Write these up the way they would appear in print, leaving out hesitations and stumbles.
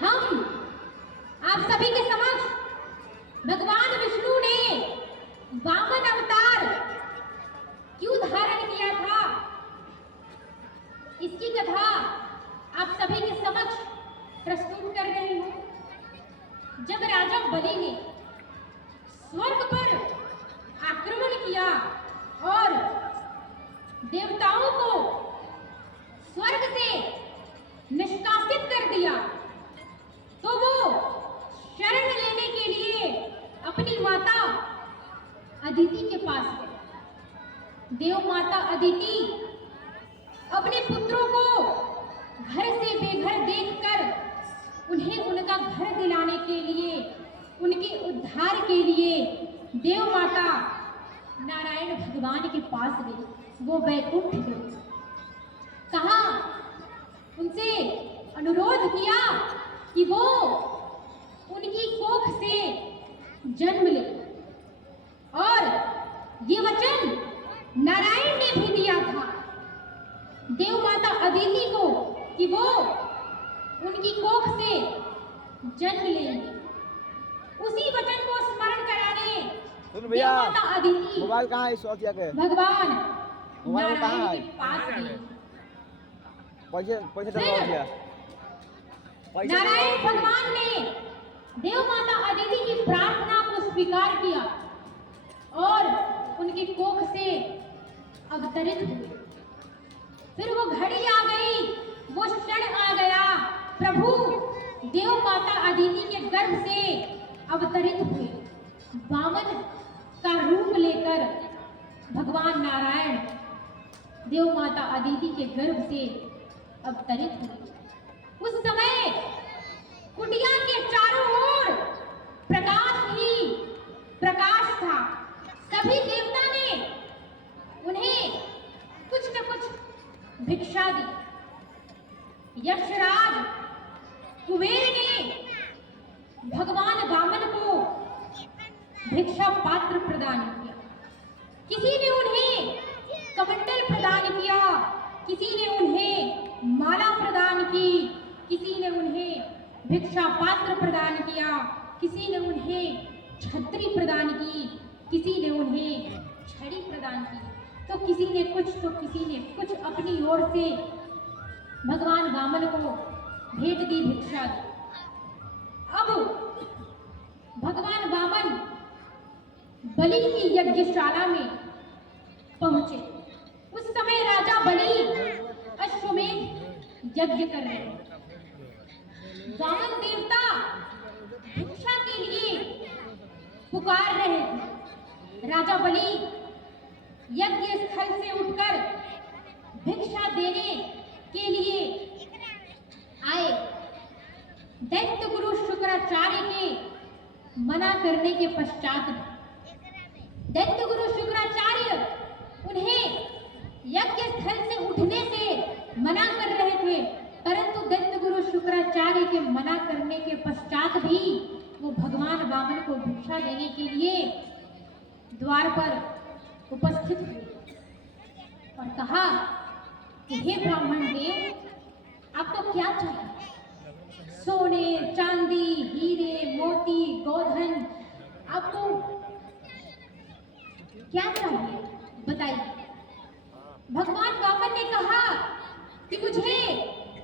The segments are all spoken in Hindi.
हम आप सभी के समक्ष भगवान विष्णु ने वामन अवतार क्यों धारण किया था, इसकी कथा आप सभी के समक्ष प्रस्तुत कर रही हूं। जब राजा बलि ने स्वर्ग पर आक्रमण किया और देवताओं को स्वर्ग से निष्कासित कर दिया, तो वो शरण लेने के लिए अपनी माता अदिति के पास गए। देव माता अदिति अपने पुत्रों को घर से बेघर देखकर उन्हें उनका घर दिलाने के लिए, उनके उद्धार के लिए देव माता नारायण भगवान के पास गई। वो वैकुंठ गई, कहा, उनसे अनुरोध किया कि वो उनकी कोख से जन्म ले, और ये वचन नारायण ने भी दिया था देव माता अदिति को कि वो उनकी कोख से जन्म लेंगे। उसी वचन को स्मरण कराने भैया देव माता अदिति मोबाइल कहाँ है? सौ के भगवान मोबाइल कहाँ नारायण है? के पास गई। पैसे पैसे डलवा दिया। नारायण भगवान ने देव माता अदिति की प्रार्थना को स्वीकार किया और उनकी कोख से अवतरित हुए। फिर वो घड़ी आ गई, वो क्षण आ गया, प्रभु देव माता अदिति के गर्भ से अवतरित हुए। वामन का रूप लेकर भगवान नारायण देव माता अदिति के गर्भ से अवतरित हुए। उस समय कुटिया के चारों ओर प्रकाश ही प्रकाश था। सभी देवता ने उन्हें कुछ न कुछ भिक्षा दी। यक्षराज कुबेर ने भगवान वामन को भिक्षा पात्र प्रदान किया। किसी ने उन्हें कमंडल प्रदान किया, किसी ने उन्हें माला प्रदान की, किसी ने उन्हें भिक्षा पात्र प्रदान किया, किसी ने उन्हें छत्री प्रदान की, किसी ने उन्हें छड़ी प्रदान की, तो किसी ने कुछ तो किसी ने कुछ अपनी ओर से भगवान वामन को भेंट दी, भिक्षा दी। अब भगवान वामन बलि की यज्ञशाला में पहुंचे। उस समय राजा बलि अश्वमेध यज्ञ कर रहे हैं। वामन देवता भिक्षा के लिए पुकार रहे थे। राजा बलि यज्ञ स्थल से उठकर भिक्षा देने के लिए आए। दैत्य गुरु शुक्राचार्य के मना करने के पश्चात दैत्य गुरु शुक्राचार्य उन्हें यज्ञ स्थल से उठने से मना कर रहे थे, परंतु दैत्य गुरु शुक्राचार्य के मना करने के पश्चात भी वो भगवान वामन को भिक्षा देने के लिए द्वार पर उपस्थित हुए और कहा कि हे ब्राह्मण देव, आपको क्या चाहिए? सोने, चांदी, हीरे, मोती, गोधन, आपको क्या चाहिए बताइए। भगवान वामन ने कहा कि मुझे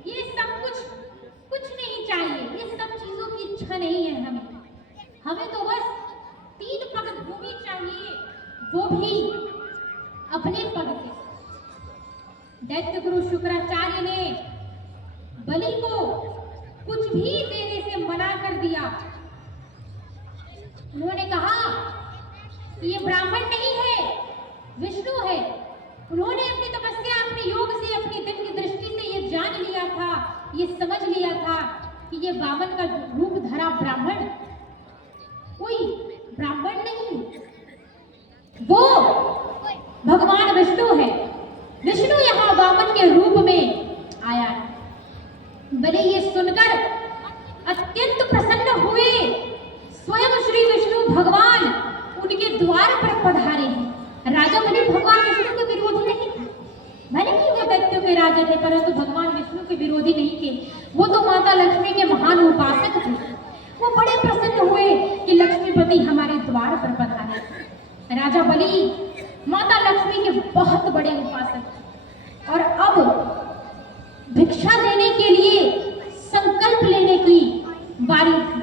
ये सब कुछ नहीं चाहिए, ये सब चीजों की इच्छा नहीं है। हमें तो बस 3 पग भूमि चाहिए, वो भी अपने पग से। दैत्य गुरु शुक्राचार्य ने बलि को कुछ भी देने से मना कर दिया। उन्होंने कहा कि ये ब्राह्मण नहीं है, विष्णु है। उन्होंने अपनी तपस्या, अपने योग से, अपनी दिव्य दृष्टि से ये जान लिया था, ये समझ लिया था कि ये वामन का रूप धरा ब्राह्मण कोई ब्राह्मण नहीं, वो भगवान विष्णु है। विष्णु यहाँ वामन के रूप में आया है। बलि ये सुनकर अत्यंत प्रसन्न हुए। स्वयं श्री विष्णु भगवान उनके द्वार पर पधारे हैं। राजा बलि भगवान विष्णु के विरोधी नहीं थे, भले ही वो दैत्यों के राजा थे, परंतु भगवान विष्णु के विरोधी नहीं थे। वो तो माता लक्ष्मी के महान उपासक उपासक थे, वो बड़े प्रसन्न हुए कि लक्ष्मीपति हमारे द्वार पर पधारे। राजा बलि माता लक्ष्मी के बहुत बड़े उपासक थे और अब भिक्षा देने के लिए संकल्प लेने की बारी थी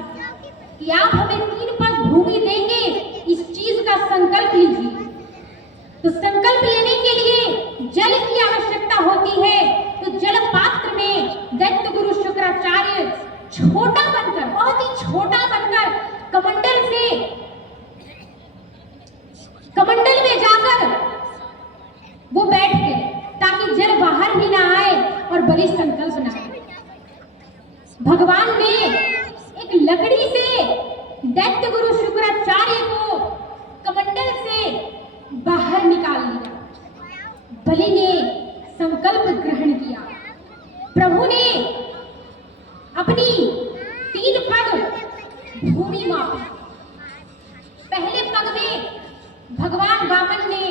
कि आप हमें 3 पग भूमि देंगे, इस चीज का संकल्प लीजिए। तो संकल्प लेने के लिए जल की आवश्यकता होती है। तो जल पात्र में दैत्य गुरु शुक्राचार्य छोटा बनकर, बहुत ही छोटा बनकर कमंडल में जाकर वो बैठ गए ताकि जल बाहर भी ना आए और बलि संकल्प ना आए। भगवान ने एक लकड़ी से दैत्य गुरु शुक्राचार्य को कमंडल से बाहर निकाल लिया। बलि ने संकल्प ग्रहण किया। प्रभु ने अपनी 3 पग भूमि मापी। पहले पग में भगवान वामन ने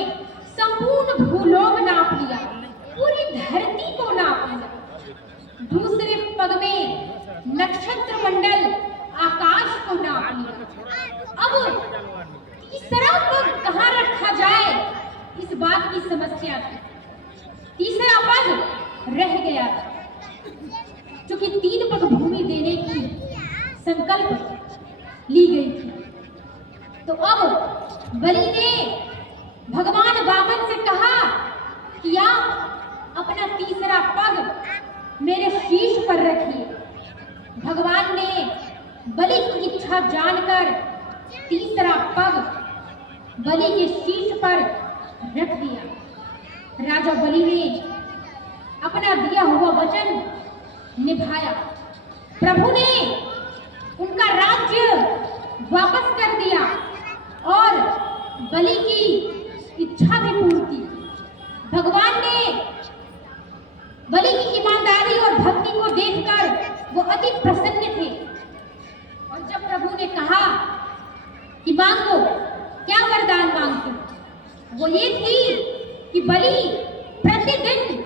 संपूर्ण भूलोक नाप लिया, पूरी धरती को नाप लिया। दूसरे पग में नक्षत्र मंडल आकाश को नाप लिया। अब तीसरा पग कहाँ रखा जाए, इस बात की समस्या थी। तीसरा पग रह गया था, क्योंकि 3 पग भूमि देने की संकल्प ली गई थी। तो अब बलि ने भगवान वामन से कहा कि आप अपना तीसरा पग मेरे शीश पर रखिए। भगवान ने बलि की इच्छा जानकर तीसरा पग बलि के शीश पर रख दिया। राजा बलि ने अपना दिया हुआ वचन निभाया। प्रभु ने उनका राज्य वापस कर दिया और बलि की इच्छा भी पूर्ति। भगवान ने बलि की ईमानदारी और भक्ति को देखकर वो अति प्रसन्न थे। और जब प्रभु ने कहा कि मांगो, क्या वरदान मांगते, वो ये थी कि बलि प्रतिदिन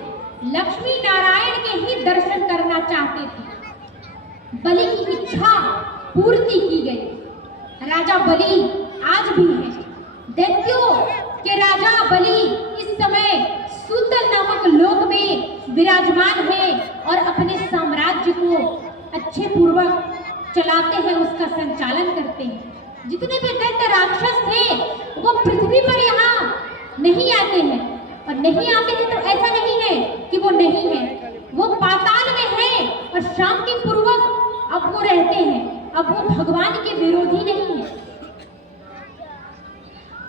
लक्ष्मी नारायण के ही दर्शन करना चाहते थे। बलि की इच्छा पूर्ति की गई। राजा बलि आज भी है। दैत्यों के राजा बलि इस समय सूतल नामक लोक में विराजमान है और अपने साम्राज्य को अच्छे पूर्वक चलाते हैं, उसका संचालन करते हैं। जितने भी दैत्य राक्षस थे वो पृथ्वी पर यहाँ नहीं आते हैं, और नहीं आते हैं तो ऐसा नहीं है कि वो नहीं है, वो पाताल में है और शांति पूर्वक अब वो रहते हैं। अब वो भगवान के विरोधी नहीं है।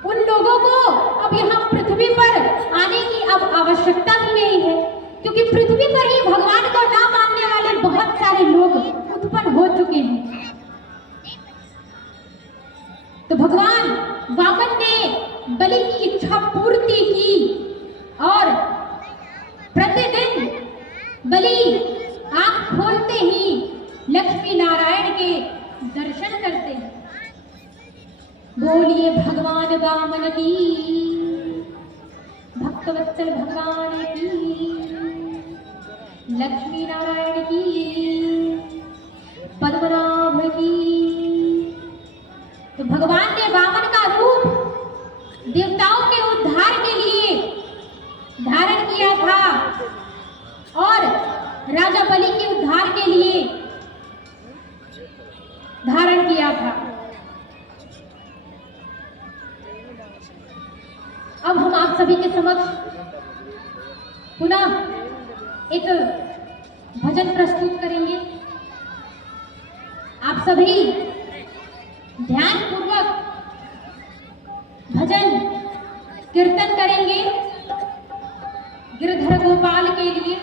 उन लोगों को अब यहाँ पृथ्वी पर आने की अब आवश्यकता भी नहीं है, क्योंकि पृथ्वी पर ही भगवान को ना मानने वाले बहुत सारे लोग उत्पन्न हो चुके हैं। तो भगवान वामन ने बलि की इच्छा पूर्ति की और प्रतिदिन बलि आंख खोलते ही लक्ष्मी नारायण के दर्शन करते हैं। बोलिए भगवान वामन की, भक्तवत्सल भगवान की, लक्ष्मी नारायण की, पद्मनाभ की। तो भगवान ने वामन का रूप देवताओं के उद्धार के लिए धारण किया था और राजा बलि के उद्धार के लिए धारण किया था। अब हम आप सभी के समक्ष पुनः एक भजन प्रस्तुत करेंगे। आप सभी ध्यान पूर्वक भजन कीर्तन करेंगे गिरधर गोपाल के लिए।